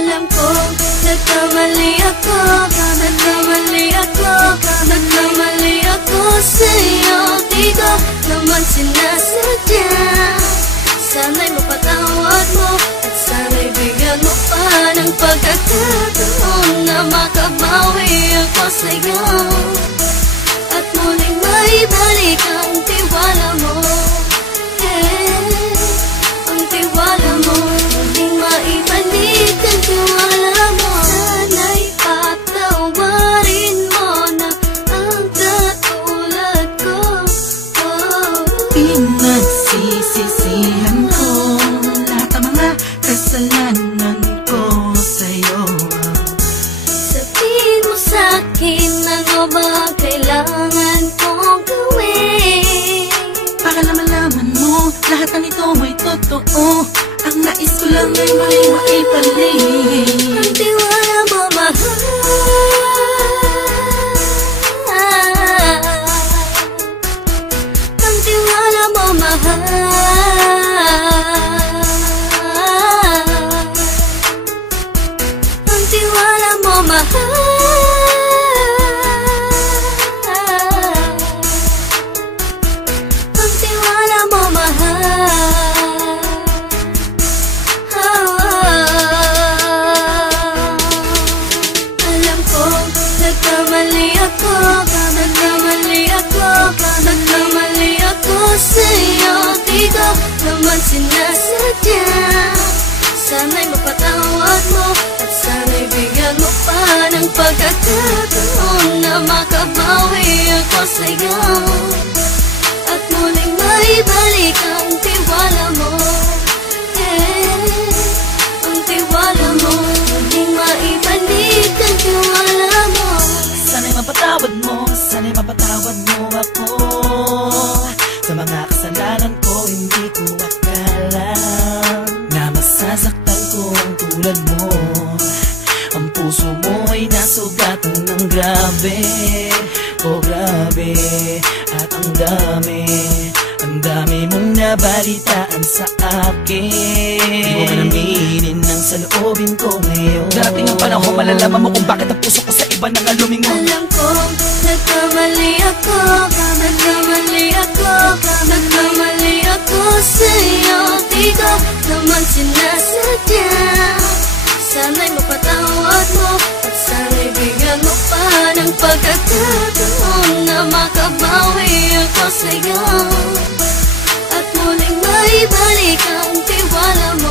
Alam ko, nagkamali ako, nagkamali ako, nagkamali ako sa'yo. Di ko naman sinasadya. Sana'y mapatawad mo at sana'y bigyan mo pa ng pagkakataon na makabawi ako sa'yo at muling maibalik ang tiwala mo. Ang tiwala mo, muling maibalik ang tiwala mo. Sana'y patawarin mo na ang katulad ko. Pinagsisisihan ko lahat ang mga kasalanan ko sa'yo. Sabihin mo sa'kin ano ba kailangan kong gawin Para malaman mo lahat ng ito ay totoo. Ang nais ko lang ay maibalik ang tiwala mo, mahal. Ang tiwala mo, mahal. Ang tiwala mo, mahal. Ang tiwala mo, mahal. Alam ko, nagkamali ako, nagkamali ako, nagkamali ako sa'yo. Di ko naman sinasadya. Sana'y mapatawad mo at sana'y bigyan mo pa ng pagkakataon na makabawi ako sa'yo at muling maibalik ang tiwala mo. Ang tiwala mo, muling maibalik ang tiwala mo. Sana'y mapatawad mo, sana'y mapatawad mo ako sa mga kasalanan ko. Hindi ko akala na masasaktan ko ang tulad mo. Ang puso mo ay nasugatan ng grabe, oh grabe. At ang dami mong nabalitaan sa akin. Di ko man aminin ng saloobin ko ngayon. Darating ang panahon, malalaman mo kung bakit ang puso ko sa iba nang lumingon. Alam ko, nagkamali ako, nagkamali ako, nagkamali ako sa'yo. Di ko naman sinasadya. Sana'y mapatawad mo at sana'y bigyan mo pa ng pagkakataon na makabawi ako sa'yo at muling maibalik ang tiwala mo.